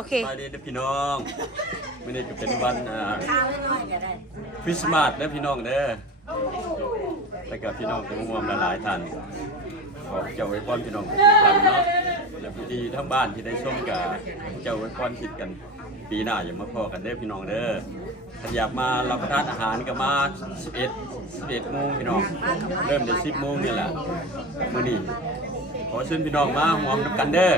โอเคไปเด้อพี่น้องไม่ได้เป็นวันคริสต์มาสเด้อพี่น้องเด้อแต่กับพี่น้องทั้งมวลหลายๆท่านขอเจ้าไว้พรพี่น้องทุกท่านเนาะและพี่ดีทั้งบ้านที่ได้ชมกับเจ้าไว้พรคิดกันปีหน้าอย่ามาพอกันเด้อพี่น้องเด้อถ้าอยากมารับประทานอาหารก็มา11 โมงพี่น้องเริ่มได้10 โมงนี่แหละมื้อนี้ขอเชิญพี่น้องมาร่วมกันเด้อ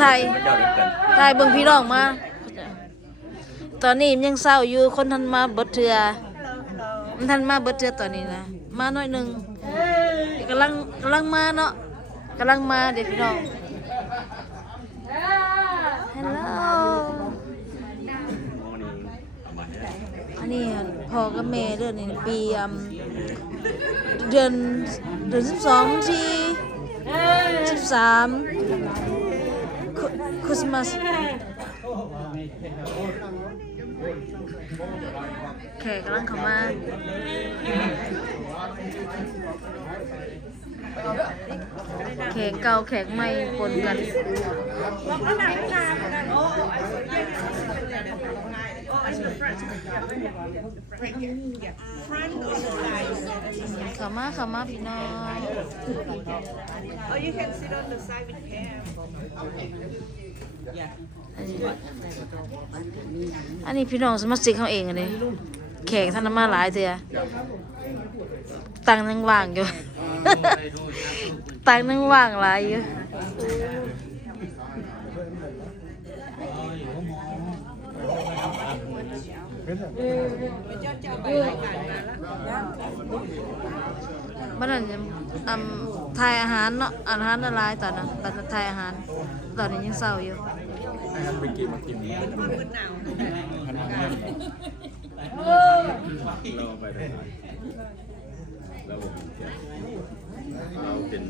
ไทยเจ้าเด้อกันไทยเบิ่งพี่น้องมาตอนนี้ยังเศร้าอยู่คนทันมาเบิดเทือมันทันมาเบิดเทือตอนนี้นะมาหน่อยหนึ่งกำลังมาเนาะกำลังมาเด็กพี่น้องฮัลโหลอันนี้พ่อกับแม่เดือนนี้ปีเดือน12ที่13คริสต์มาสแขกกำลังเข้ามาแขกเก่าแขกใหม่ปนกันเข้ามาพี่น้องอันนี้พี่น้องสมาชิกเขาเองอันนี้แขกท่านมาหลายเถื่อตังนั่งว่างอยู่ ตังนั่งว่างหลายอยู่บ้านนั้นทายอาหารเนาะอาหารละลายตอนนั้นทายอาหารตอนนี้ยังเศร้าอยู่ไปกินมากินเราไปได้เราเป็น